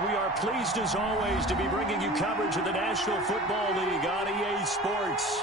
We are pleased as always to be bringing you coverage of the National Football League on EA Sports.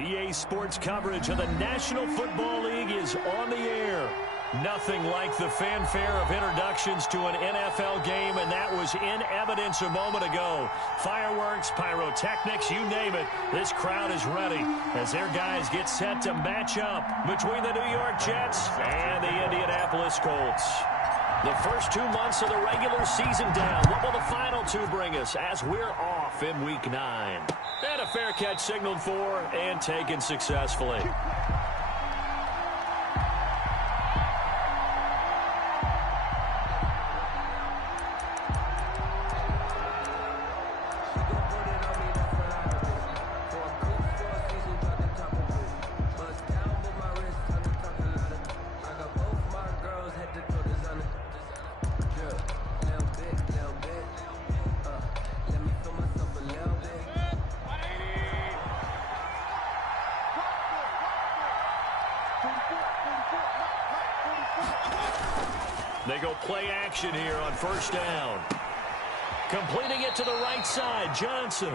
EA Sports coverage of the National Football League is on the air. Nothing like the fanfare of introductions to an NFL game, and that was in evidence a moment ago. Fireworks, pyrotechnics, you name it. This crowd is ready as their guys get set to match up between the New York Jets and the Indianapolis Colts. The first 2 months of the regular season down. What will the final two bring us as we're off in Week 9? And a fair catch signaled for and taken successfully. They go play action here on first down. Completing it to the right side, Johnson.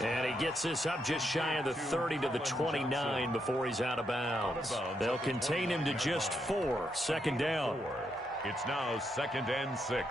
And he gets this up just shy of the 30 to the 29 before he's out of bounds. They'll contain him to just 4. Second down. It's now 2nd and 6.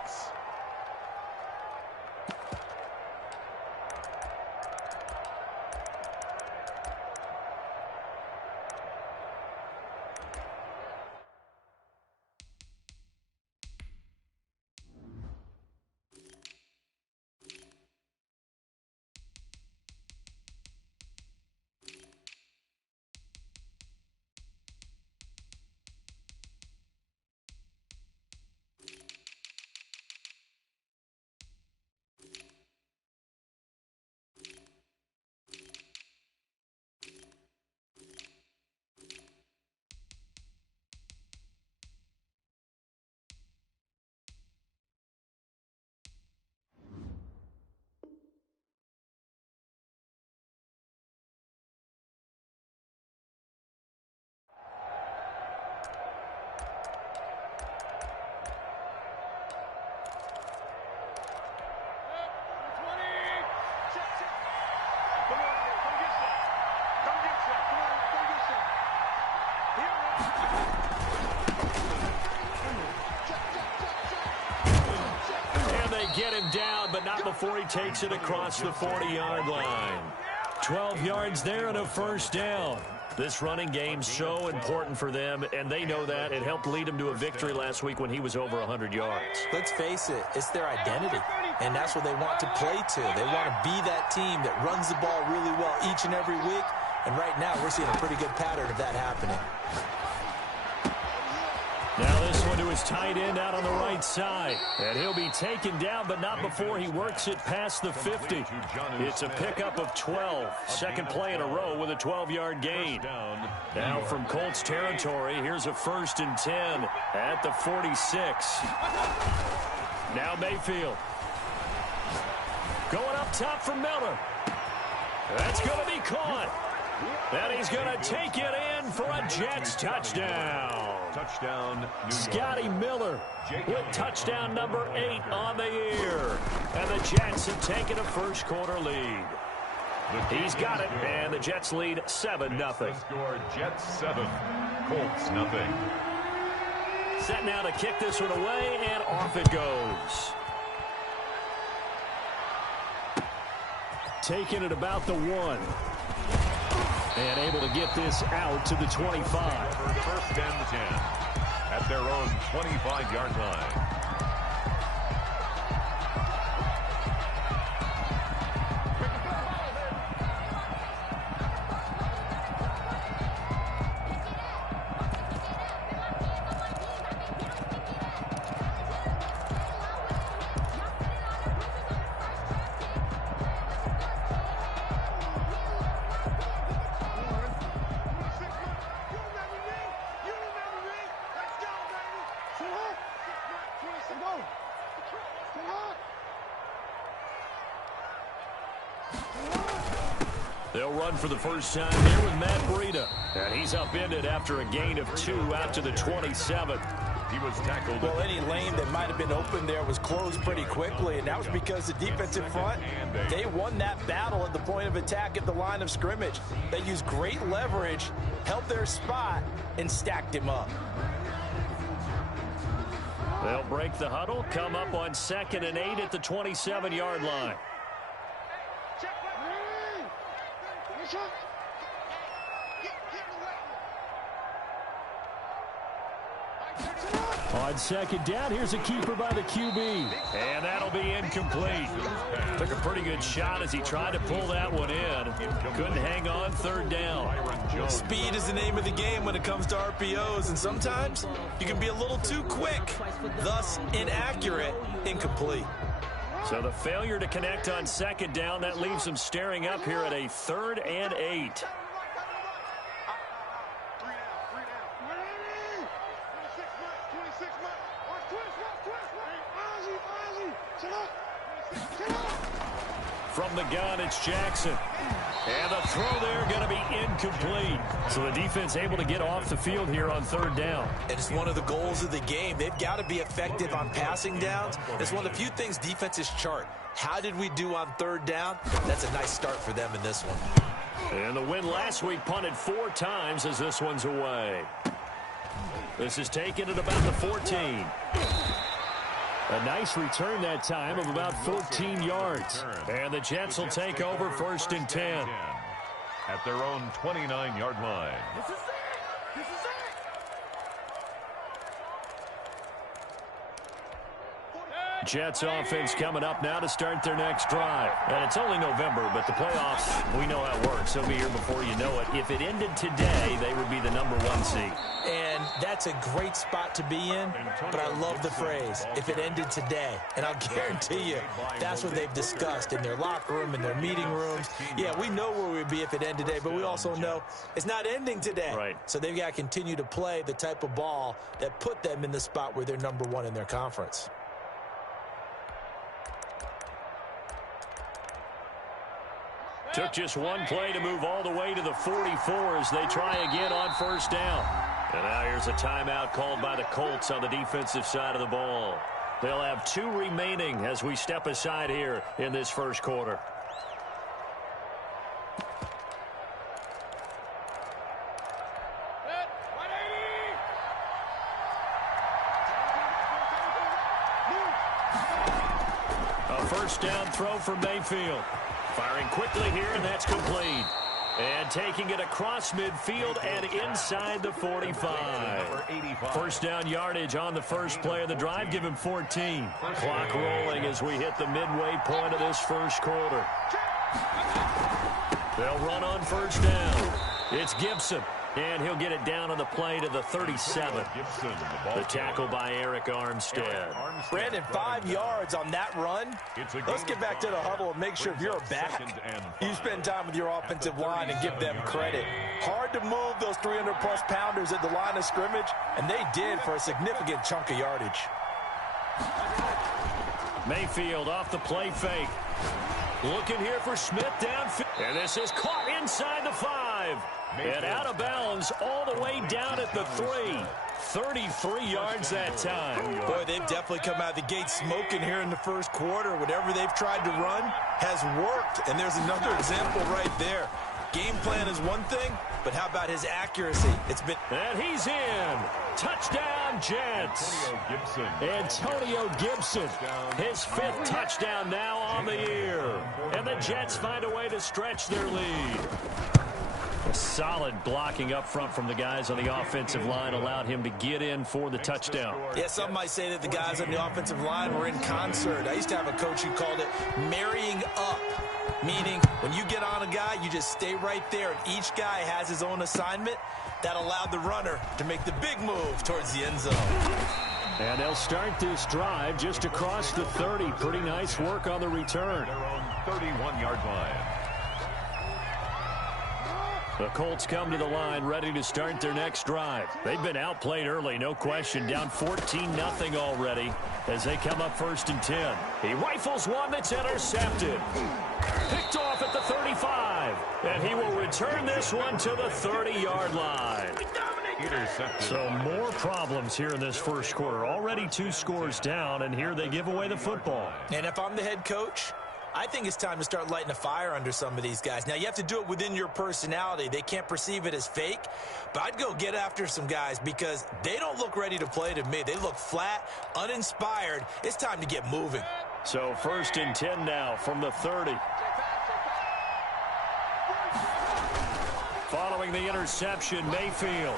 Get him down, but not before he takes it across the 40-yard line. 12 yards there and a first down. This running game so important for them, and they know that. It helped lead them to a victory last week when he was over 100 yards. Let's face it, it's their identity, and that's what they want to play to. They want to be that team that runs the ball really well each and every week, and right now we're seeing a pretty good pattern of that happening. Now this one Going to his tight end out on the right side. And he'll be taken down, but not before he works it past the 50. It's a pickup of 12. Second play in a row with a 12-yard gain. Now from Colts territory, here's a 1st and 10 at the 46. Now Mayfield. Going up top for Miller. That's going to be caught. And he's going to take it in for a Jets touchdown. Scotty Miller with touchdown number 8 on the year. And the Jets have taken a first-quarter lead. He's got it, and the Jets lead 7-0. Score Jets 7, Colts nothing. Set now to kick this one away, and off it goes. Taking it about the 1. And able to get this out to the 25. 1st and 10 at their own 25-yard line. They'll run for the first time here with Matt Breida. And he's upended after a gain of 2 out to the 27. He was tackled. Well, any lane that might have been open there was closed pretty quickly, and that was because the defensive front, they won that battle at the point of attack at the line of scrimmage. They used great leverage, held their spot, and stacked him up. They'll break the huddle, come up on 2nd and 8 at the 27-yard line. On 2nd down, here's a keeper by the QB. And that'll be incomplete. Took a pretty good shot as he tried to pull that one in. Couldn't hang on 3rd down. Speed is the name of the game when it comes to RPOs, and sometimes you can be a little too quick, thus inaccurate, incomplete. So the failure to connect on 2nd down, that leaves him staring up here at a 3rd and 8. From the gun, it's Jackson. And the throw there going to be incomplete. So the defense able to get off the field here on 3rd down. And it's one of the goals of the game. They've got to be effective on passing downs. It's one of the few things defenses chart. How did we do on 3rd down? That's a nice start for them in this one. And the win last week punted 4 times as this one's away. This is taken at about the 14. A nice return that time of about 14 yards. And the Jets will take over 1st and 10. At their own 29-yard line. Jets offense coming up now to start their next drive. And it's only November, but the playoffs, we know how it works. They'll be here before you know it. If it ended today, they would be the number 1 seed. And that's a great spot to be in, but I love the phrase, if it ended today. And I'll guarantee you, that's what they've discussed in their locker room, in their meeting rooms. Yeah, we know where we'd be if it ended today, but we also know it's not ending today. Right. So they've got to continue to play the type of ball that put them in the spot where they're number 1 in their conference. Took just one play to move all the way to the 44 as they try again on 1st down. And now here's a timeout called by the Colts on the defensive side of the ball. They'll have 2 remaining as we step aside here in this first quarter. A 1st down throw for Mayfield. Firing quickly here, and that's complete. And taking it across midfield and inside the 45. 1st down yardage on the first play of the drive. Give him 14. Clock rolling as we hit the midway point of this first quarter. They'll run on 1st down. It's Gibson. And he'll get it down on the play to the 37. The tackle by Eric Armstead. Brandon, 5 yards on that run. Let's get back to the huddle and make sure if you're a back, you spend time with your offensive line and give them credit. Hard to move those 300-plus pounders at the line of scrimmage, and they did for a significant chunk of yardage. Mayfield off the play fake. Looking here for Smith downfield. And this is caught inside the 5. And out of bounds all the way down at the 3. 33 yards that time. Boy, they've definitely come out of the gate smoking here in the first quarter. Whatever they've tried to run has worked. And there's another example right there. Game plan is one thing, but how about his accuracy? It's been... And he's in. Touchdown, Jets. Antonio Gibson. His 5th touchdown now on the year. And the Jets find a way to stretch their lead. A solid blocking up front from the guys on the offensive line allowed him to get in for the touchdown. Yeah, some might say that the guys on the offensive line were in concert. I used to have a coach who called it marrying up, meaning when you get on a guy, you just stay right there, and each guy has his own assignment. That allowed the runner to make the big move towards the end zone. And they'll start this drive just across the 30. Pretty nice work on the return. Their own 31-yard line. The Colts come to the line ready to start their next drive. They've been outplayed early, no question. Down 14-0 already as they come up 1st and 10. He rifles one that's intercepted. Picked off at the 35. And he will return this one to the 30-yard line. Intercepted. So more problems here in this first quarter. Already 2 scores down, and here they give away the football. And if I'm the head coach, I think it's time to start lighting a fire under some of these guys. Now, you have to do it within your personality. They can't perceive it as fake, but I'd go get after some guys because they don't look ready to play to me. They look flat, uninspired. It's time to get moving. So 1st and 10 now from the 30. Following the interception, Mayfield.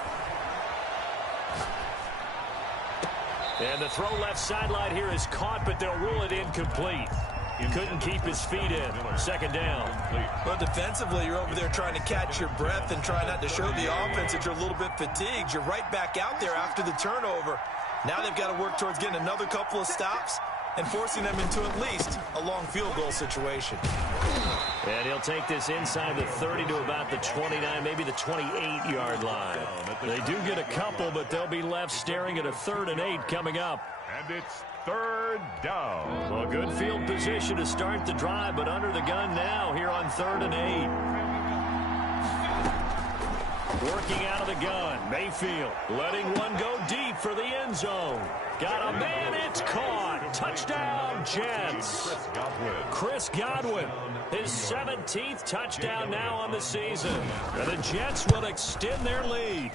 And the throw left sideline here is caught, but they'll rule it incomplete. He couldn't keep his feet in. 2nd down. Well, defensively, you're over there trying to catch your breath and try not to show the offense that you're a little bit fatigued. You're right back out there after the turnover. Now they've got to work towards getting another couple of stops and forcing them into at least a long field goal situation. And he'll take this inside the 30 to about the 29, maybe the 28-yard line. They do get a couple, but they'll be left staring at a 3rd and 8 coming up. And it's 3rd down. Well, good field position to start the drive, but under the gun now here on 3rd and 8. Working out of the gun, Mayfield letting one go deep for the end zone. Got a man, it's caught. Touchdown, Jets. Chris Godwin, his 17th touchdown now on the season. And the Jets will extend their lead.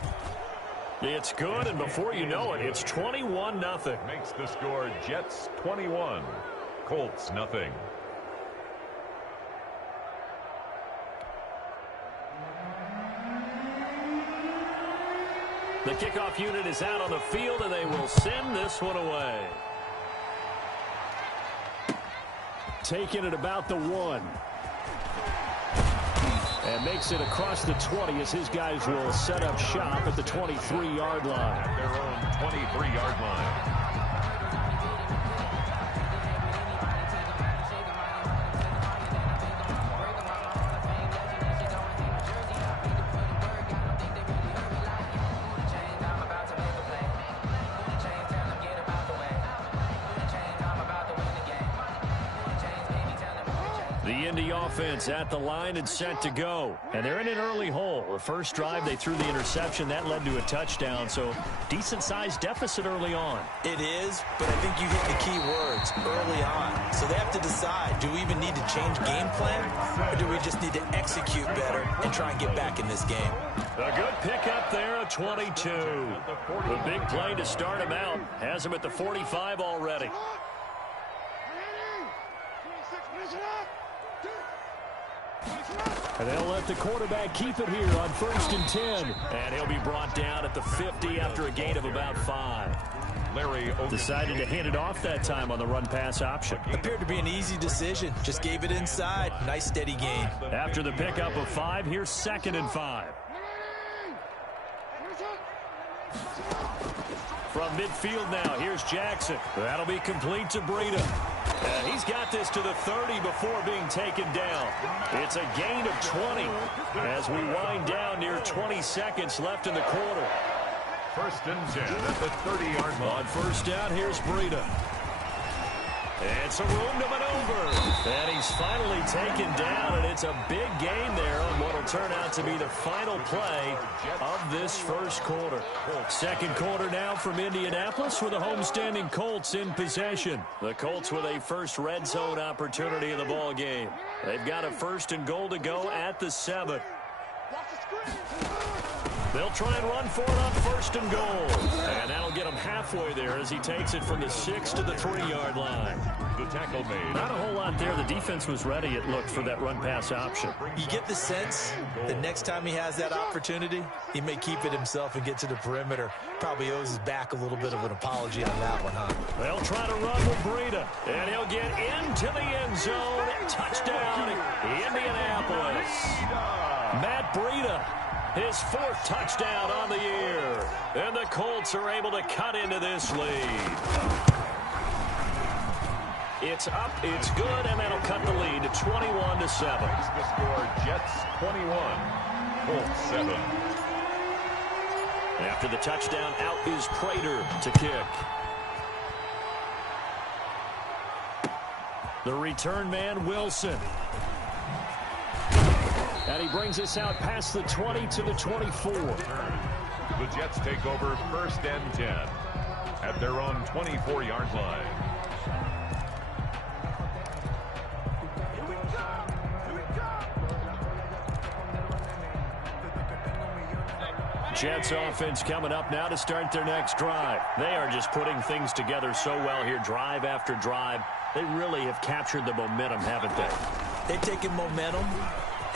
It's good, and before you know it, it's 21-0. Makes the score Jets 21, Colts nothing. The kickoff unit is out on the field, and they will send this one away. Taking it about the 1. And makes it across the 20 as his guys will set up shop at the 23-yard line. At their own 23-yard line. The Indy offense at the line and set to go. And they're in an early hole. The first drive, they threw the interception. That led to a touchdown, so decent-sized deficit early on. It is, but I think you hit the key words, early on. So they have to decide, do we even need to change game plan, or do we just need to execute better and try and get back in this game? A good pickup there at 22. The big play to start him out. Has him at the 45 already. And they'll let the quarterback keep it here on 1st and 10. And he'll be brought down at the 50 after a gain of about 5. Larry decided to hand it off that time on the run-pass option. Appeared to be an easy decision. Just gave it inside. Nice, steady gain. After the pickup of 5, here's 2nd and 5. From midfield now, here's Jackson. That'll be complete to Breida. He's got this to the 30 before being taken down. It's a gain of 20 as we wind down near 20 seconds left in the quarter. First and 10 at the 30-yard line. On first down, here's Breida. It's a room to maneuver. And he's finally taken down, and it's a big gain there on what will turn out to be the final play of this first quarter. Second quarter now from Indianapolis with the homestanding Colts in possession. The Colts with a first red zone opportunity in the ball game. They've got a first and goal to go at the 7. They'll try and run for it on first and goal. And that'll get him halfway there as he takes it from the 6 to the 3-yard line. The tackle made. Not a whole lot there. The defense was ready, it looked, for that run-pass option. You get the sense that next time he has that opportunity, he may keep it himself and get to the perimeter. Probably owes his back a little bit of an apology on that one, huh? They'll try to run with Breida. And he'll get into the end zone. Touchdown, Indianapolis. Matt Breida. His 4th touchdown on the year. And the Colts are able to cut into this lead. It's up, it's good, and that'll cut the lead to 21-7. The score, Jets 21, Colts 7. After the touchdown, out is Prater to kick. The return man, Wilson. And he brings us out past the 20 to the 24. The Jets take over first and 10 at their own 24-yard line. Jets offense coming up now to start their next drive. They are just putting things together so well here, drive after drive. They really have captured the momentum, haven't they? They've taken momentum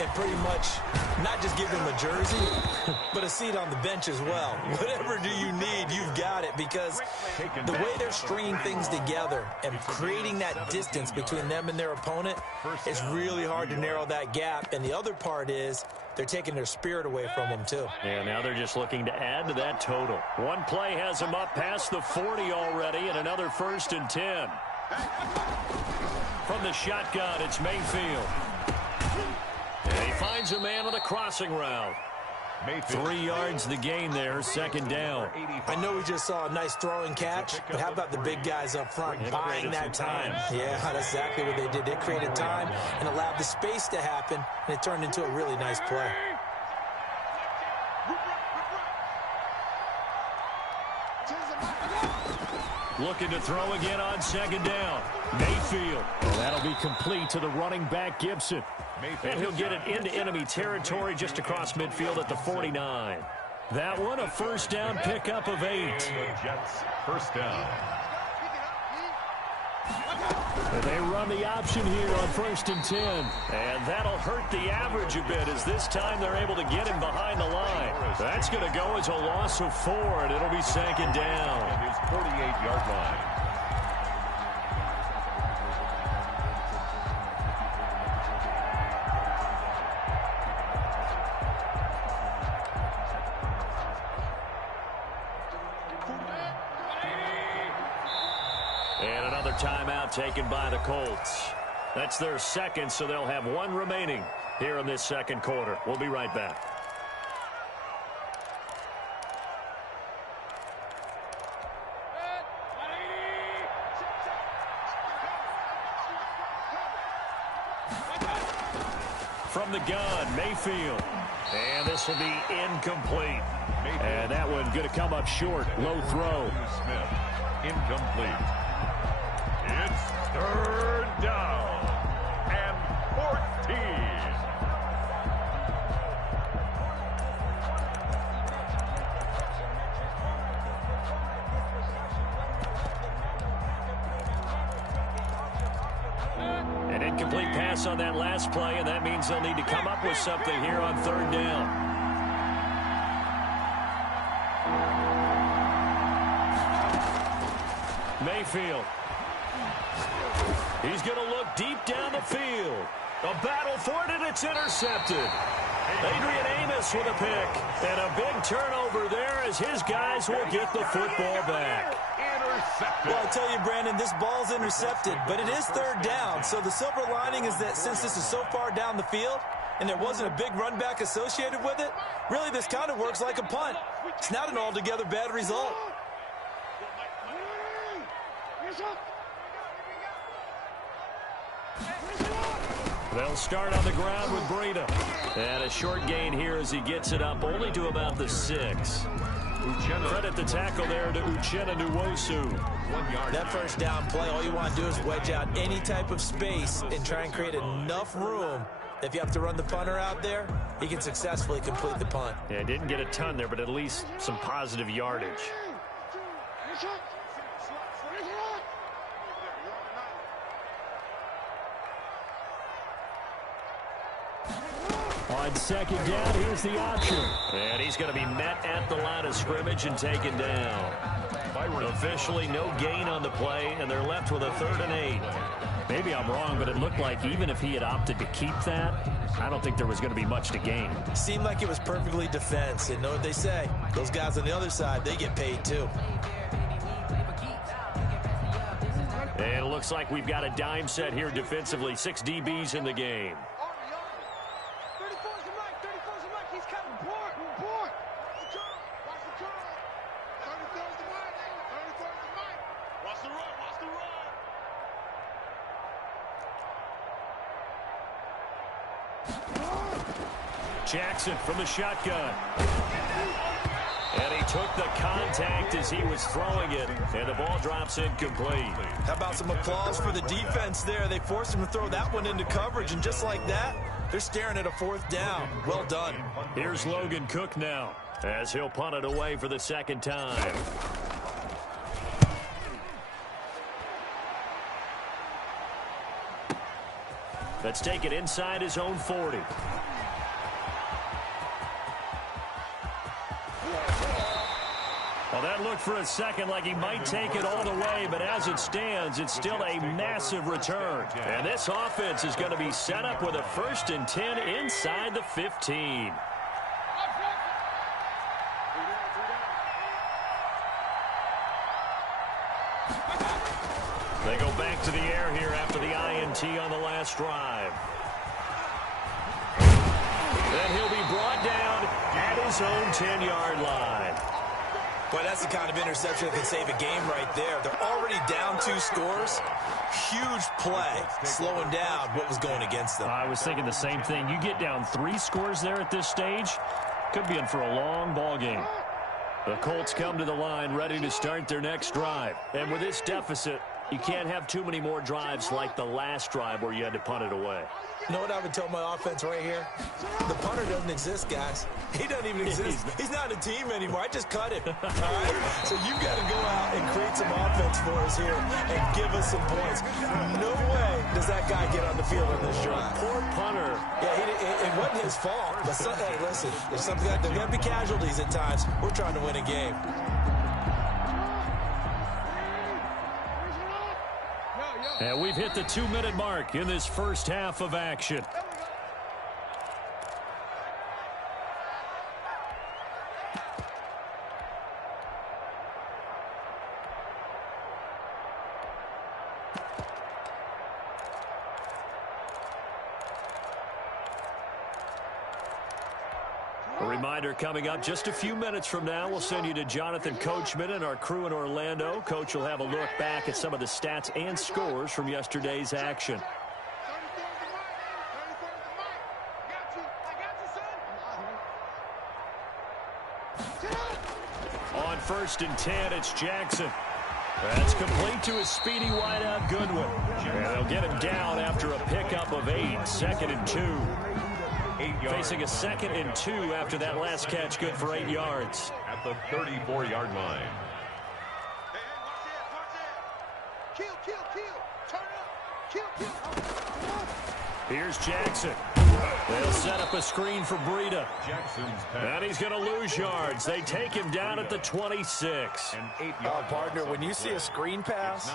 and pretty much not just give him a jersey, but a seat on the bench as well. Whatever do you need, you've got it, because the way they're stringing things together and creating that distance between them and their opponent, it's really hard to narrow that gap. And the other part is they're taking their spirit away from them, too. Yeah, now they're just looking to add to that total. One play has them up past the 40 already, and another first and 10. From the shotgun, it's Mayfield. And he finds a man on a crossing route. 3 yards the gain there, second down. I know we just saw a nice throwing catch, but how about the big guys up front buying that time? Yeah, that's exactly what they did. They created time and allowed the space to happen, and it turned into a really nice play. Looking to throw again on second down. Mayfield. And that'll be complete to the running back, Gibson. And he'll get it into enemy territory just across midfield at the 49. That one, a first down pickup of 8. Jets first down. And they run the option here on first and 10. And that'll hurt the average a bit, as this time they're able to get him behind the line. That's going to go as a loss of 4, and it'll be second down. At his 48-yard line. And another timeout taken by the Colts. That's their second, so they'll have one remaining here in this second quarter. We'll be right back. From the gun, Mayfield. And this will be incomplete. And that one going to come up short. Low throw. Smith, incomplete. It's third down and 14. An incomplete pass on that last play, and that means they'll need to come up with something here on third down. Mayfield. He's going to look deep down the field. A battle for it, and it's intercepted. Adrian Amos with a pick. And a big turnover there as his guys will get the football back. Intercepted. Well, I tell you, Brandon, this ball's intercepted, but it is third down. So the silver lining is that since this is so far down the field and there wasn't a big run back associated with it, really this kind of works like a punt. It's not an altogether bad result. They'll start on the ground with Breida. And a short gain here as he gets it up only to about the 6. Credit the tackle there to Uchenna Nwosu. 1 yard. That first down play, all you want to do is wedge out any type of space and try and create enough room. If you have to run the punter out there, he can successfully complete the punt. Yeah, didn't get a ton there, but at least some positive yardage. On second down, here's the option. And he's going to be met at the line of scrimmage and taken down. Officially no gain on the play, and they're left with a 3rd and 8. Maybe I'm wrong, but it looked like even if he had opted to keep that, I don't think there was going to be much to gain. Seemed like it was perfectly defense, and know what they say. Those guys on the other side, they get paid too. And it looks like we've got a dime set here defensively. 6 DBs in the game. Jackson from the shotgun. And he took the contact as he was throwing it, and the ball drops incomplete. How about some applause for the defense there? They forced him to throw that one into coverage, and just like that, they're staring at a 4th down. Well done. Here's Logan Cook now, as he'll punt it away for the 2nd time. Let's take it inside his own 40. Well, that looked for a second like he might take it all the way, but as it stands, it's still a massive return. And this offense is going to be set up with a 1st and 10 inside the 15. They go back to the air here after the INT on the last drive. Then he'll be brought down at his own 10-yard line. Boy, that's the kind of interception that can save a game right there. They're already down 2 scores. Huge play, slowing down what was going against them. I was thinking the same thing. You get down 3 scores there at this stage, could be in for a long ball game. The Colts come to the line ready to start their next drive. And with this deficit, you can't have too many more drives like the last drive where you had to punt it away. You know what I would tell my offense right here? The punter doesn't exist, guys. He doesn't even exist. He's not a team anymore. I just cut him. All right? So you've got to go out and create some offense for us here and give us some points. No way does that guy get on the field on this drive. Poor punter. Yeah, it wasn't his fault. But hey, listen, there's got to be casualties at times. We're trying to win a game. And we've hit the 2-minute mark in this first half of action. A reminder coming up just a few minutes from now, we'll send you to Jonathan Coachman and our crew in Orlando. Coach will have a look back at some of the stats and scores from yesterday's action. On 1st and 10, it's Jackson. That's complete to his speedy wideout Goodwin. And they'll get him down after a pickup of 8, 2nd and 2. Facing a 2nd and 2 after that last catch, good for 8 yards. At the 34-yard line. Here's Jackson. They'll set up a screen for Breida. And he's going to lose yards. They take him down at the 26. Partner, when you see a screen pass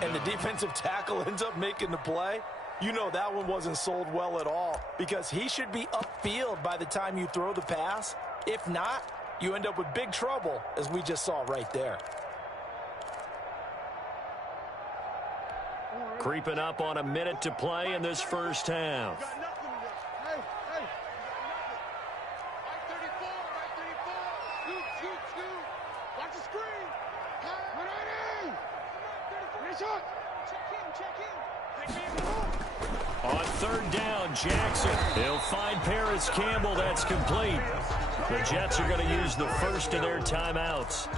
and the defensive tackle ends up making the play, you know that one wasn't sold well at all because he should be upfield by the time you throw the pass. If not, you end up with big trouble, as we just saw right there. Creeping up on a minute to play in this first half. On third down, Jackson. He'll find Paris Campbell. That's complete. The Jets are going to use the first of their timeouts,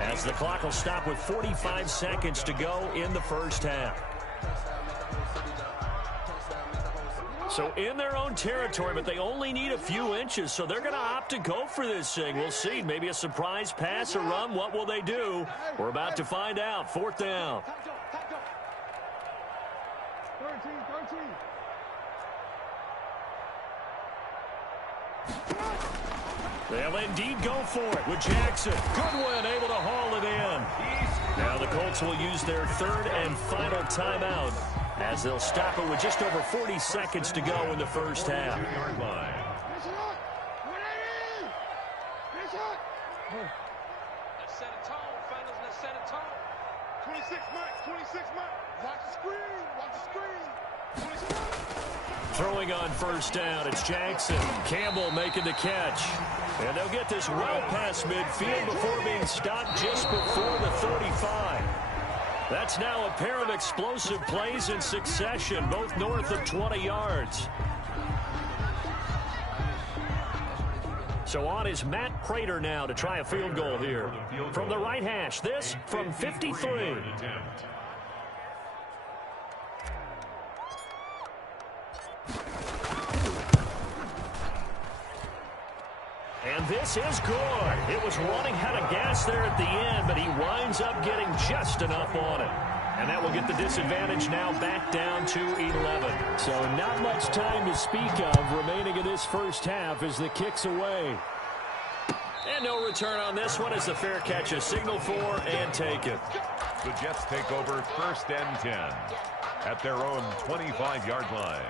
as the clock will stop with 45 seconds to go in the first half. So in their own territory, but they only need a few inches, so they're going to opt to go for this thing. We'll see. Maybe a surprise pass or run. What will they do? We're about to find out. Fourth down. 13. They'll indeed go for it with Jackson. Goodwin able to haul it in. Now the Colts will use their third and final timeout, as they'll stop it with just over 40 seconds to go in the first half. Let's set a tone, fellas. Let's set a tone. 26 mark. Watch the screen. 26 mark. Throwing on first down, it's Jackson. Campbell making the catch. And they'll get this well past midfield before being stopped just before the 35. That's now a pair of explosive plays in succession, both north of 20 yards. So on is Matt Prater now to try a field goal here. From the right hash, this from 53. And this is good. It was running out of gas there at the end, but he winds up getting just enough on it. And that will get the disadvantage now back down to 11. So not much time to speak of remaining in this first half as the kick's away. And no return on this one as the fair catch is signaled for and taken. The Jets take over first and 10 at their own 25-yard line.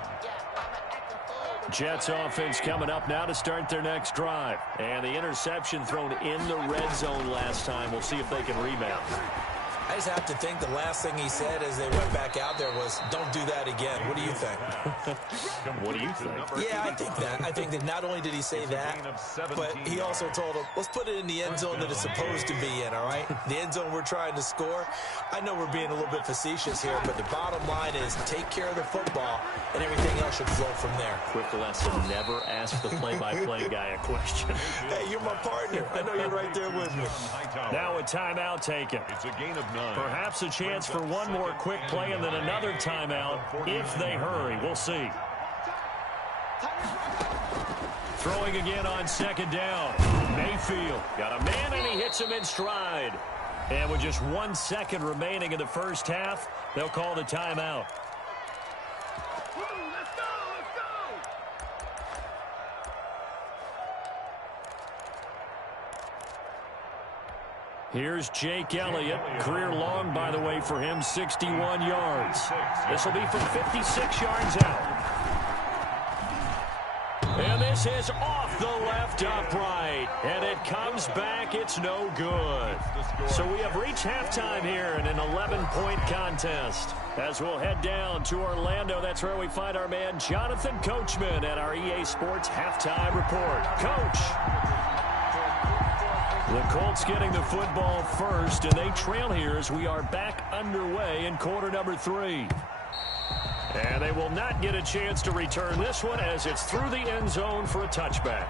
Jets offense coming up now to start their next drive. And the interception thrown in the red zone last time. We'll see if they can rebound. I just have to think the last thing he said as they went back out there was, don't do that again. What do you think? What do you think? Yeah, I think that. I think that not only did he say that, but he also told them, let's put it in the end zone that it's supposed to be in, all right? The end zone we're trying to score. I know we're being a little bit facetious here, but the bottom line is take care of the football, and everything else should flow from there. Quick lesson, never ask the play-by-play guy a question. Hey, you're my partner. I know you're right there with me. Now a timeout taken. It's a gain of 9. Perhaps a chance for one more quick play and then another timeout if they hurry. We'll see. Throwing again on second down. Mayfield got a man and he hits him in stride. And with just 1 second remaining in the first half, they'll call the timeout. Here's Jake Elliott. Career long, by the way, for him, 61 yards. This will be from 56 yards out. And this is off the left upright. And it comes back. It's no good. So we have reached halftime here in an 11-point contest. As we'll head down to Orlando, that's where we find our man Jonathan Coachman at our EA Sports Halftime Report. Coach. The Colts getting the football first, and they trail here as we are back underway in quarter number 3. And they will not get a chance to return this one as it's through the end zone for a touchback.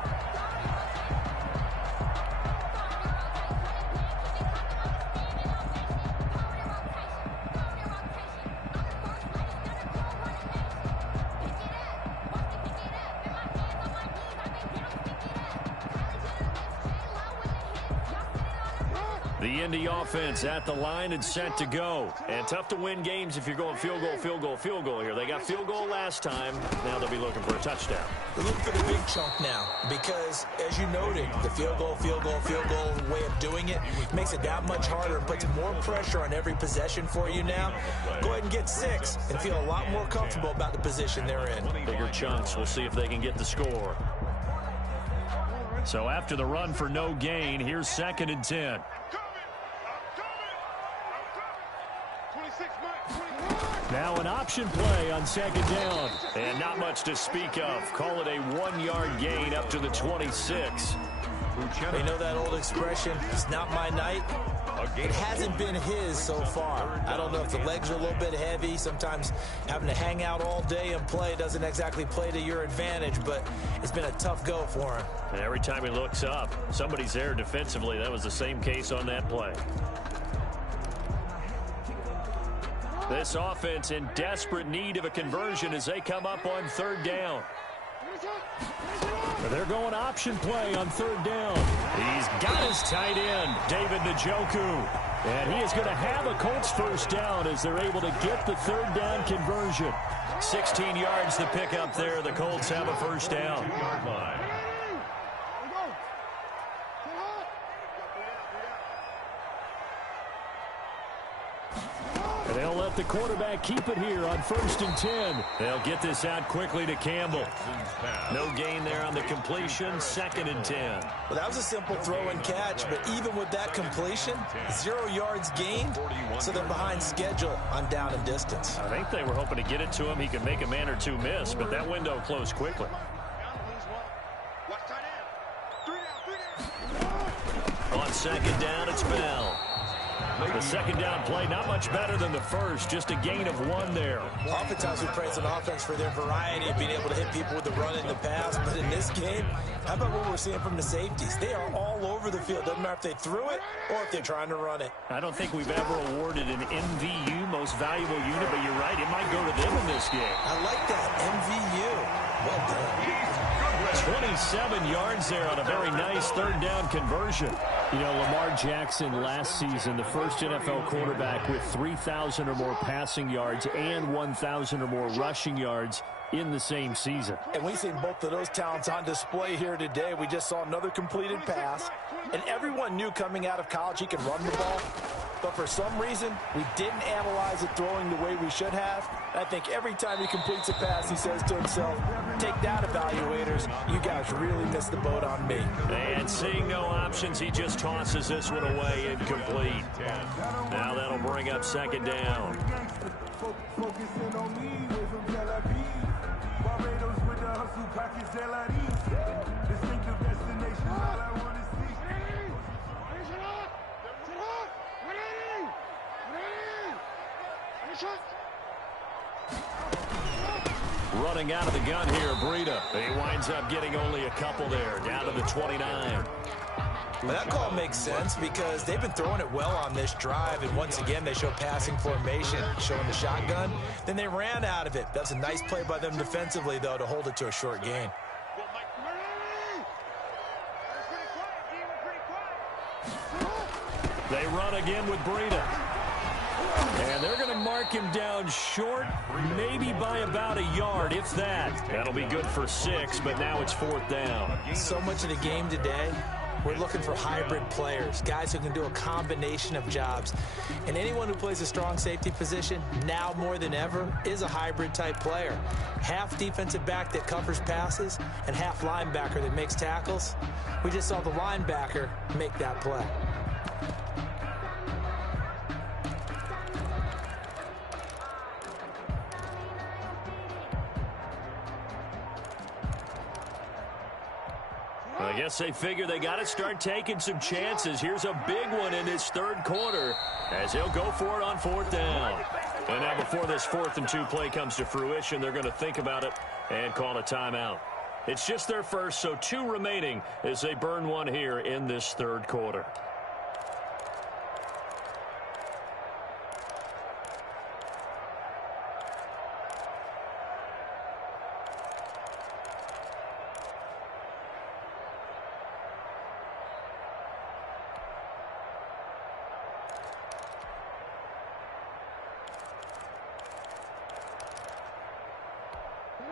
The Indy offense at the line and set to go. And tough to win games if you're going field goal, field goal, field goal here. They got field goal last time. Now they'll be looking for a touchdown. They look for the big chunk now because, as you noted, the field goal way of doing it makes it that much harder and puts more pressure on every possession for you now. Go ahead and get 6 and feel a lot more comfortable about the position they're in. Bigger chunks. We'll see if they can get the score. So after the run for no gain, here's 2nd and 10. Now an option play on 2nd down. And not much to speak of. Call it a 1-yard gain up to the 26. You know that old expression, it's not my night? It hasn't been his so far. I don't know if the legs are a little bit heavy. Sometimes having to hang out all day and play doesn't exactly play to your advantage, but it's been a tough go for him. And every time he looks up, somebody's there defensively. That was the same case on that play. This offense in desperate need of a conversion as they come up on 3rd down. They're going option play on 3rd down. He's got his tight end, David Njoku. And he is going to have a Colts 1st down as they're able to get the 3rd down conversion. 16 yards to pick up there. The Colts have a 1st down. They'll let the quarterback keep it here on 1st and 10. They'll get this out quickly to Campbell. No gain there on the completion. 2nd and 10. Well, that was a simple throw and catch, but even with that completion, 0 yards gained, so they're behind schedule on down and distance. I think they were hoping to get it to him. He could make a man or two miss, but that window closed quickly. On 2nd down, it's Bell. The 2nd down play, not much better than the first, just a gain of 1 there. Oftentimes we praise an offense for their variety of being able to hit people with the run and the pass, but in this game, how about what we're seeing from the safeties? They are all over the field. Doesn't matter if they threw it or if they're trying to run it. I don't think we've ever awarded an MVU, most valuable unit, but you're right, it might go to them in this game. I like that, MVU. Well done. 27 yards there on a very nice 3rd down conversion. You know, Lamar Jackson last season, the first NFL quarterback with 3,000 or more passing yards and 1,000 or more rushing yards in the same season. And we've seen both of those talents on display here today. We just saw another completed pass, and everyone knew coming out of college he could run the ball. But for some reason, we didn't analyze it throwing the way we should have. I think every time he completes a pass, he says to himself, take that, evaluators. You guys really missed the boat on me. And seeing no options, he just tosses this one away incomplete. Now that'll bring up 2nd down. Running out of the gun here, Breida. He winds up getting only a couple there, down to the 29. Well, that call makes sense because they've been throwing it well on this drive, and once again they show passing formation, showing the shotgun. Then they ran out of it. That's a nice play by them defensively, though, to hold it to a short gain. They run again with Breida. And they're going to mark him down short, maybe by about a yard, if that. That'll be good for 6, but now it's 4th down. So much of the game today, we're looking for hybrid players, guys who can do a combination of jobs. And anyone who plays a strong safety position, now more than ever, is a hybrid type player. Half defensive back that covers passes and half linebacker that makes tackles. We just saw the linebacker make that play. I guess they figure they got to start taking some chances. Here's a big one in this 3rd quarter as he'll go for it on 4th down. And now before this 4th and 2 play comes to fruition, they're going to think about it and call a timeout. It's just their first, so 2 remaining as they burn one here in this 3rd quarter.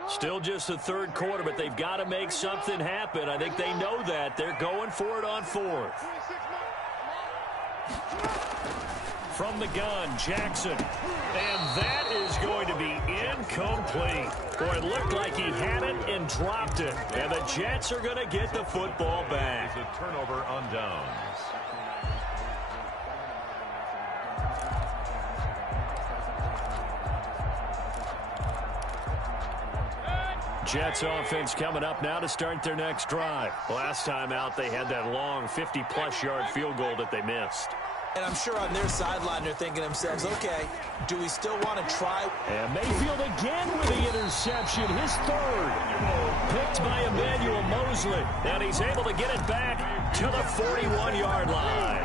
Still just the third quarter, but they've got to make something happen. I think they know that. They're going for it on fourth. From the gun, Jackson. And that is going to be incomplete. Boy, it looked like he had it and dropped it. And the Jets are going to get the football back. It's a turnover on downs. Jets offense coming up now to start their next drive. Last time out, they had that long 50-plus yard field goal that they missed. And I'm sure on their sideline they're thinking to themselves, okay, do we still want to try? And Mayfield again with the interception, his third. Picked by Emmanuel Mosley. And he's able to get it back to the 41-yard line.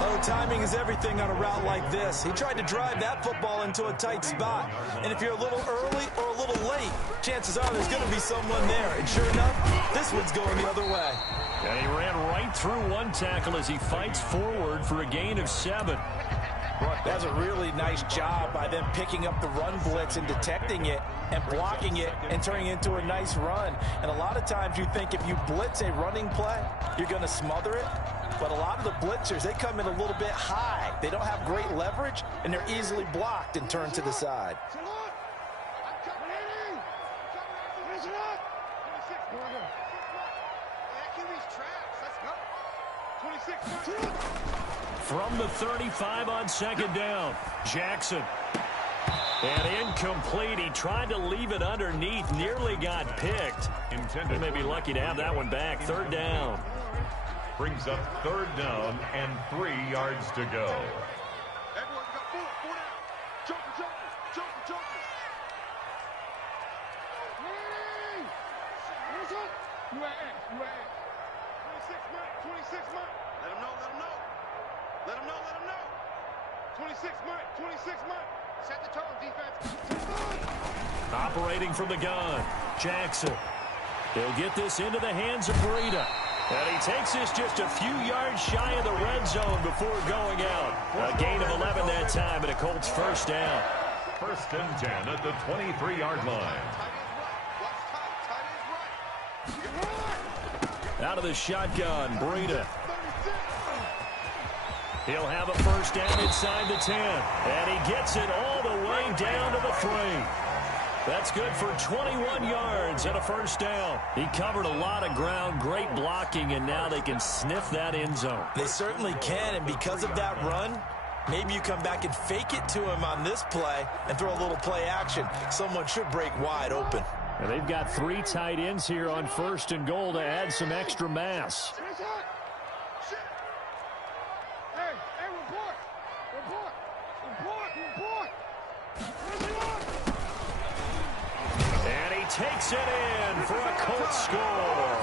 Oh, timing is everything on a route like this. He tried to drive that football into a tight spot. And if you're a little early or a little late, chances are there's going to be someone there. And sure enough, this one's going the other way. And he ran right through one tackle as he fights forward for a gain of 7. That's a really nice job by them picking up the run blitz and detecting it and blocking it and turning it into a nice run. And a lot of times you think if you blitz a running play, you're going to smother it. But a lot of the blitzers, they come in a little bit high. They don't have great leverage, and they're easily blocked and turned to the side. From the 35 on second down, Jackson. And incomplete. He tried to leave it underneath, nearly got picked. He may be lucky to have that one back. Third down. Brings up third down and 3 yards to go. Everyone got 4 down. Jokers. You at 26 Mike. Let him know. Let him know. 26 Mike. Set the tone, defense. Operating from the gun, Jackson. He'll get this into the hands of Breida. And he takes this just a few yards shy of the red zone before going out. A gain of 11 that time, and a Colts first down. First and 10 at the 23-yard line. Out of the shotgun, Breida. He'll have a first down inside the 10. And he gets it all the way down to the 3. That's good for 21 yards and a first down. He covered a lot of ground, great blocking, and now they can sniff that end zone. They certainly can, and because of that run, maybe you come back and fake it to him on this play and throw a little play action. Someone should break wide open. And they've got 3 tight ends here on first and goal to add some extra mass. And he takes it in for a Colts score.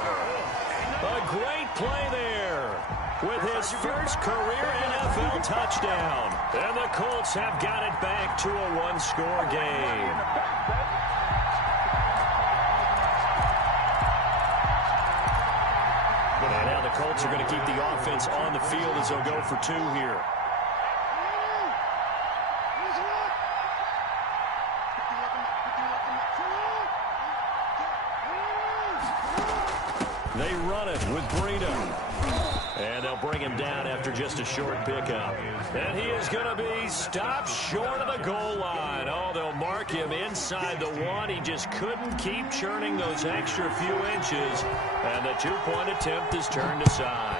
A great play there with his first career NFL touchdown. And the Colts have got it back to a 1-score game. And now the Colts are going to keep the offense on the field as they'll go for 2 here. They run it with Breida. And they'll bring him down after just a short pickup. And he is going to be stopped short of the goal line. Oh, they'll mark him inside the 1. He just couldn't keep churning those extra few inches. And the 2-point attempt is turned aside.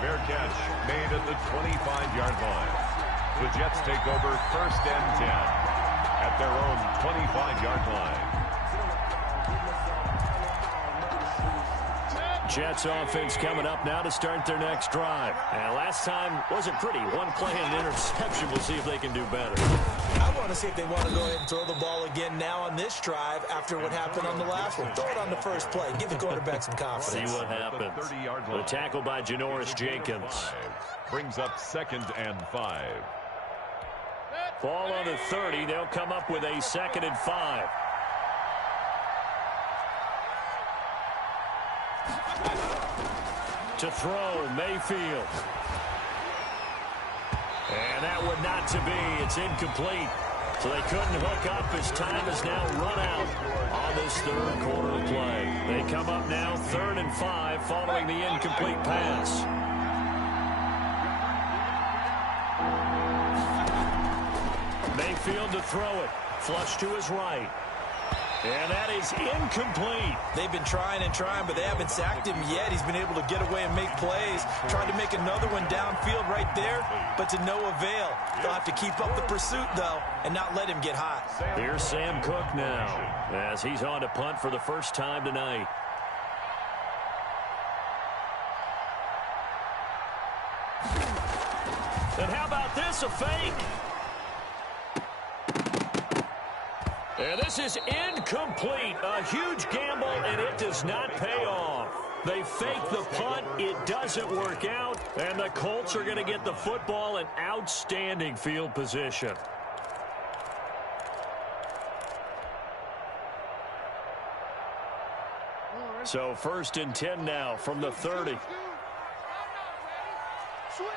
Fair catch made at the 25-yard line. The Jets take over first and 10 at their own 25-yard line. Jets offense coming up now to start their next drive. And last time wasn't pretty. 1 play and an interception. We'll see if they can do better. I want to see if they want to go ahead and throw the ball again now on this drive after what happened on the last one. Throw it on the first play. Give the quarterback some confidence. See what happens. The tackle by Janoris Jenkins. Brings up second and 5. Ball on the 30. They'll come up with a second and 5. To throw, Mayfield. And that would not to be. It's incomplete. So they couldn't hook up as time has now run out on this third quarter of play. They come up now 3rd and 5 following the incomplete pass. Mayfield to throw it. Flush to his right. And that is incomplete. They've been trying and trying, but they haven't sacked him yet. He's been able to get away and make plays. Tried to make another one downfield right there, but to no avail. They'll have to keep up the pursuit, though, and not let him get hot. Here's Sam Cook now as he's on to punt for the first time tonight. And how about this, a fake? And this is incomplete. A huge gamble, and it does not pay off. They fake the punt. It doesn't work out, and the Colts are going to get the football in outstanding field position. So 1st and 10 now from the 30. Switch.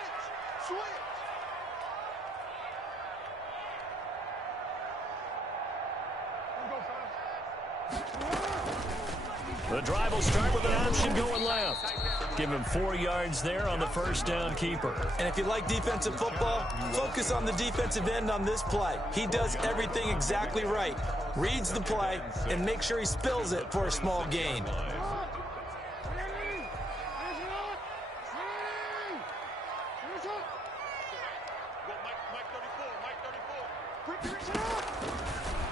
The drive will start with an option going left. Give him 4 yards there on the first down keeper. And if you like defensive football, focus on the defensive end on this play. He does everything exactly right. Reads the play and make sure he spills it for a small gain.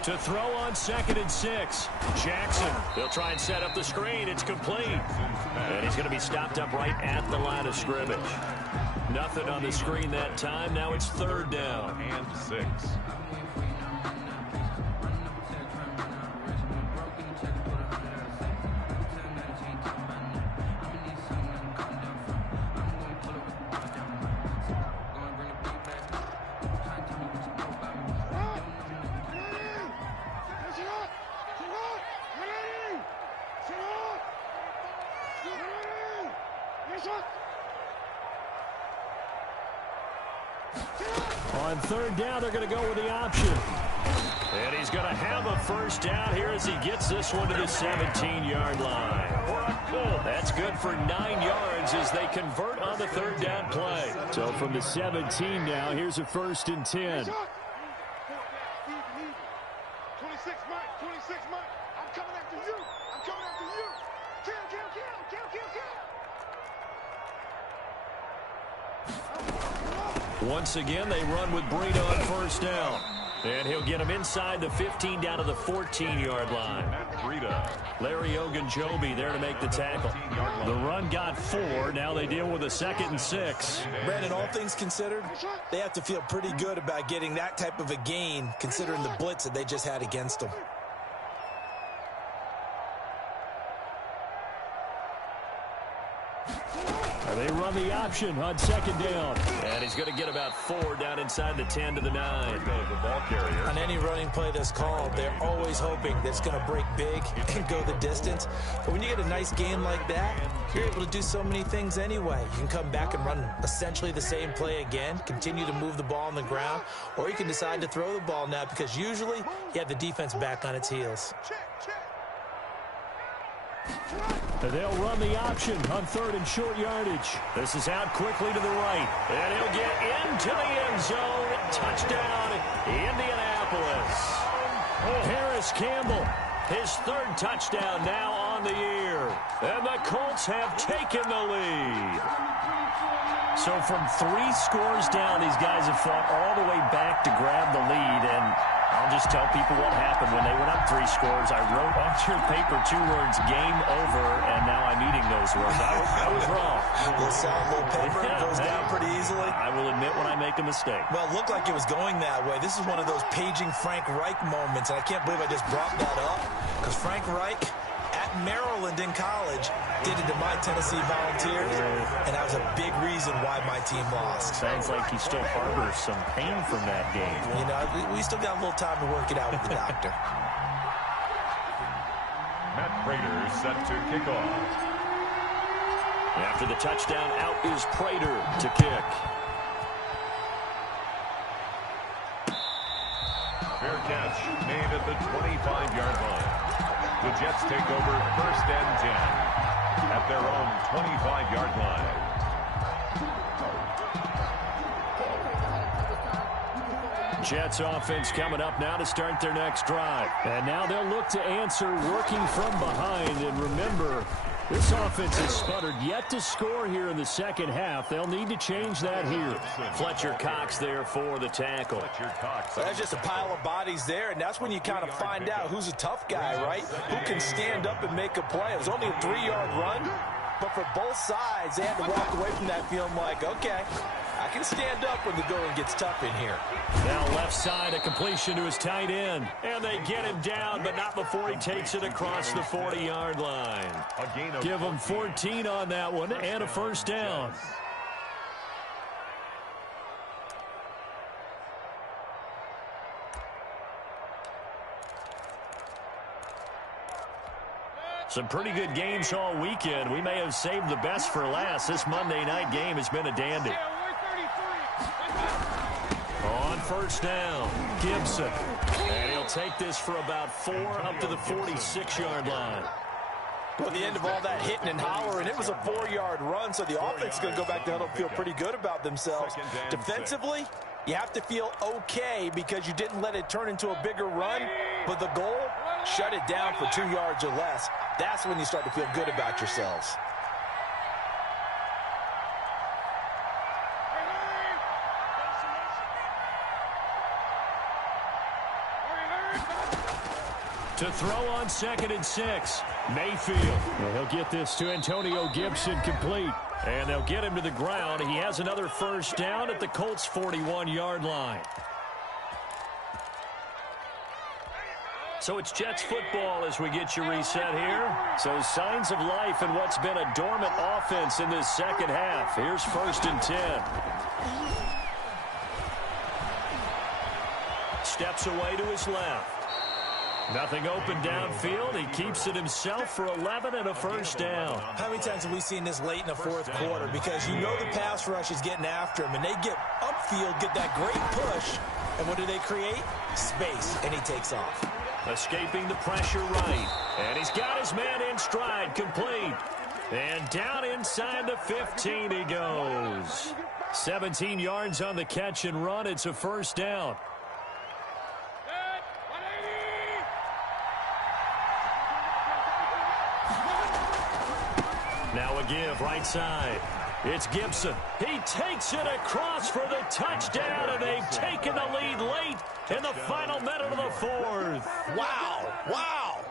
To throw on 2nd and 6. Jackson, they'll try and set up the screen. It's complete. And he's going to be stopped up right at the line of scrimmage. Nothing on the screen that time. Now it's 3rd down. And 6. On 3rd down, they're going to go with the option. And he's going to have a first down here as he gets this one to the 17-yard line. That's good for 9 yards as they convert on the 3rd down play. So from the 17 now, here's a 1st and 10. 26, Mike. 26, Mike. I'm coming after you. I'm coming after you. Kill. Once again, they run with Breida on 1st down. And he'll get him inside the 15 down to the 14-yard line. Larry Ogunjobi there to make the tackle. The run got 4. Now they deal with a 2nd and 6. Brandon, all things considered, they have to feel pretty good about getting that type of a gain considering the blitz that they just had against them. They run the option on 2nd down. And he's going to get about 4 down inside the 10 to the 9. The ball carrier. On any running play that's called, they're always hoping that it's going to break big and go the distance. But when you get a nice game like that, you're able to do so many things anyway. You can come back and run essentially the same play again, continue to move the ball on the ground, or you can decide to throw the ball now because usually you have the defense back on its heels. They'll run the option on 3rd and short yardage. This is out quickly to the right. And he'll get into the end zone. Touchdown, Indianapolis. Harris Campbell, his 3rd touchdown now on the year. And the Colts have taken the lead. So from 3 scores down, these guys have fought all the way back to grab the lead. And I'll just tell people what happened when they went up 3 scores. I wrote on your paper 2 words, game over, and now I'm eating those words. I was wrong. Little sound, little paper, goes down pretty easily. I will admit when I make a mistake. Well, it looked like it was going that way. This is one of those paging Frank Reich moments, and I can't believe I just brought that up because Frank Reich at Maryland in college did it to my Tennessee Volunteers, and that was a big reason why my team lost. Sounds like he still harbors some pain from that game. You know, we still got a little time to work it out with the doctor. Matt Prater set to kick off. After the touchdown, out is Prater to kick. Fair catch made at the 25-yard line. The Jets take over 1st and 10 at their own 25-yard line. Jets offense coming up now to start their next drive. And now they'll look to answer working from behind. And remember, this offense has sputtered yet to score here in the second half. They'll need to change that here. Fletcher Cox there for the tackle. There's just a pile of bodies there, and that's when you kind of find out who's a tough guy, right? Who can stand up and make a play. It was only a 3-yard run, but for both sides, they had to walk away from that feeling like, okay, I can stand up when the going gets tough in here. Now left side, a completion to his tight end. And they get him down, but not before he takes it across the 40-yard line. Give him 14 on that one and a first down. Some pretty good games all weekend. We may have saved the best for last. This Monday night game has been a dandy. On first down, Gibson. And he'll take this for about 4 up to the 46-yard line. Well, at the end of all that hitting and hollering, it was a 4-yard run, so the offense is going to go back to huddle and feel pretty good about themselves. Defensively, you have to feel okay because you didn't let it turn into a bigger run, but the goal, shut it down for 2 yards or less. That's when you start to feel good about yourselves. To throw on 2nd and 6. Mayfield. Well, he'll get this to Antonio Gibson complete. And they'll get him to the ground. He has another first down at the Colts' 41-yard line. So it's Jets football as we get you reset here. So signs of life in what's been a dormant offense in this second half. Here's 1st and 10. Steps away to his left. Nothing open downfield. He keeps it himself for 11 and a first down. How many times have we seen this late in the fourth quarter? Because you know the pass rush is getting after him, and they get upfield, get that great push, and what do they create? Space, and he takes off. Escaping the pressure right. And he's got his man in stride, complete. And down inside the 15 he goes. 17 yards on the catch and run. It's a first down. Now a give, right side. It's Gibson. He takes it across for the touchdown, and they've taken the lead late in the final minute of the fourth. Wow, wow,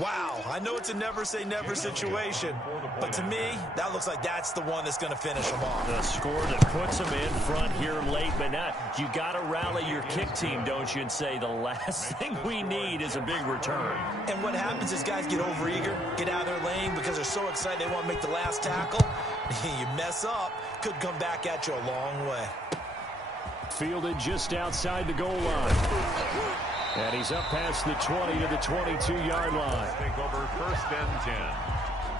wow. I know it's a never-say-never situation, but to me, that looks like that's the one that's going to finish them off. The score that puts them in front here late, but not. You got to rally your kick team, don't you, and say the last thing we need is a big return. And what happens is guys get overeager, get out of their lane because they're so excited they want to make the last tackle. You mess up, could come back at you a long way. Fielded just outside the goal line. And he's up past the 20 to the 22-yard line. Take over 1st and 10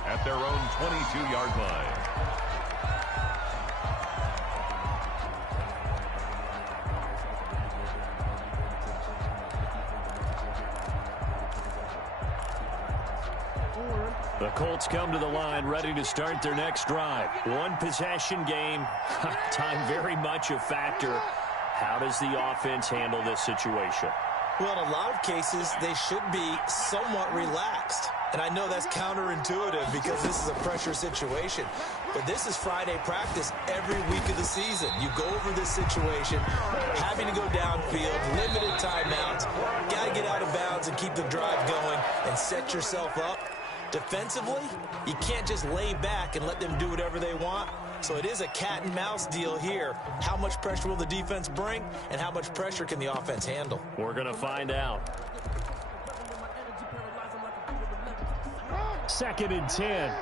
at their own 22-yard line. The Colts come to the line ready to start their next drive. One possession game. Time very much a factor. How does the offense handle this situation? Well, in a lot of cases, they should be somewhat relaxed. And I know that's counterintuitive because this is a pressure situation. But this is Friday practice every week of the season. You go over this situation, having to go downfield, limited timeouts, got to get out of bounds and keep the drive going and set yourself up. Defensively, you can't just lay back and let them do whatever they want. So it is a cat and mouse deal here. How much pressure will the defense bring, and how much pressure can the offense handle? We're going to find out. 2nd and 10.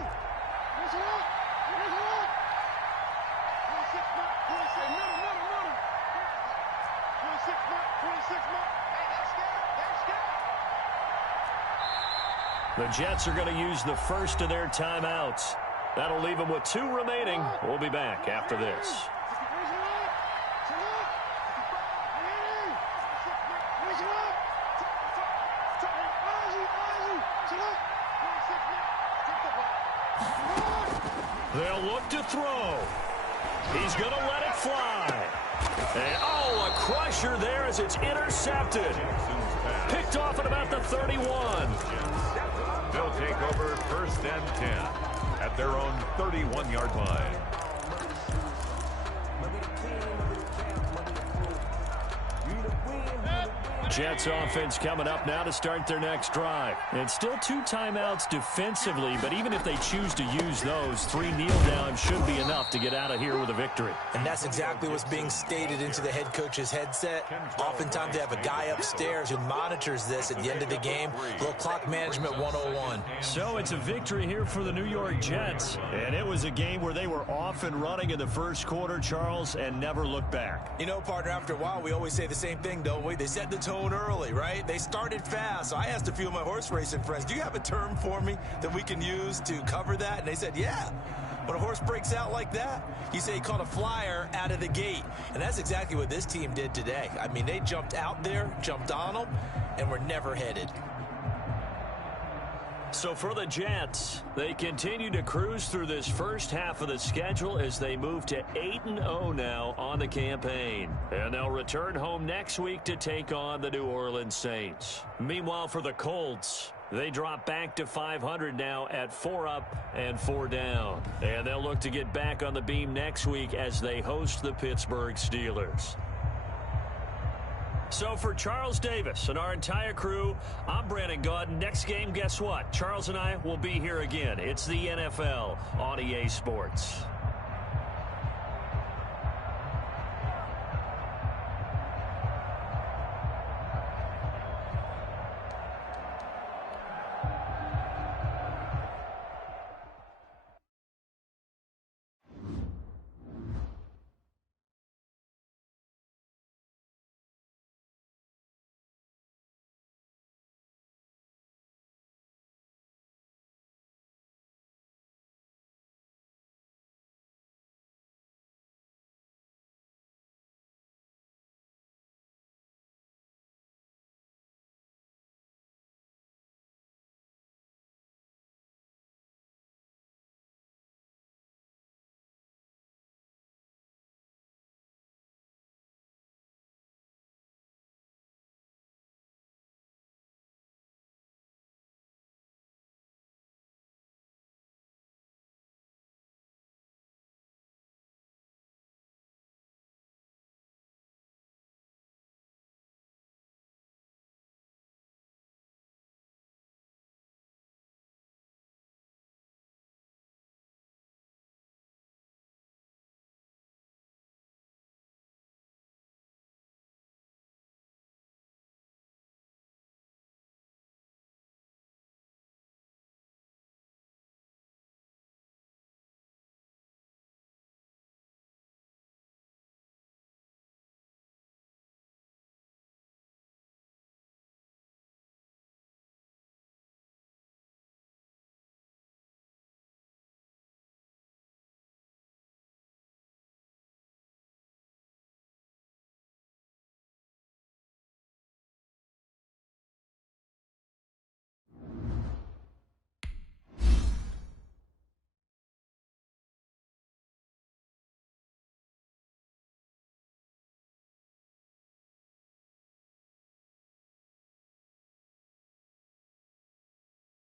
The Jets are going to use the first of their timeouts. That'll leave them with 2 remaining. We'll be back after this. They'll look to throw. He's going to let it fly. And, oh, a crusher there as it's intercepted. Picked off at about the 31. They'll take over 1st and 10 at their own 31-yard line. Jets offense coming up now to start their next drive. And still 2 timeouts defensively, but even if they choose to use those, 3 kneel downs should be enough to get out of here with a victory. And that's exactly what's being stated into the head coach's headset. Oftentimes they have a guy upstairs who monitors this at the end of the game. Little clock management 101. So it's a victory here for the New York Jets. And it was a game where they were off and running in the first quarter, Charles, and never looked back. You know, partner, after a while, we always say the same thing, don't we? They set the tone early, right? They started fast. So I asked a few of my horse racing friends, do you have a term for me that we can use to cover that? And they said, yeah. When a horse breaks out like that, you say he caught a flyer out of the gate. And that's exactly what this team did today. I mean, they jumped out there, jumped on them, and were never headed. So for the Jets, they continue to cruise through this first half of the schedule as they move to 8-0 now on the campaign. And they'll return home next week to take on the New Orleans Saints. Meanwhile, for the Colts, they drop back to 500 now at 4 up and 4 down. And they'll look to get back on the beam next week as they host the Pittsburgh Steelers. So for Charles Davis and our entire crew, I'm Brandon Gaudin. Next game, guess what? Charles and I will be here again. It's the NFL on EA Sports.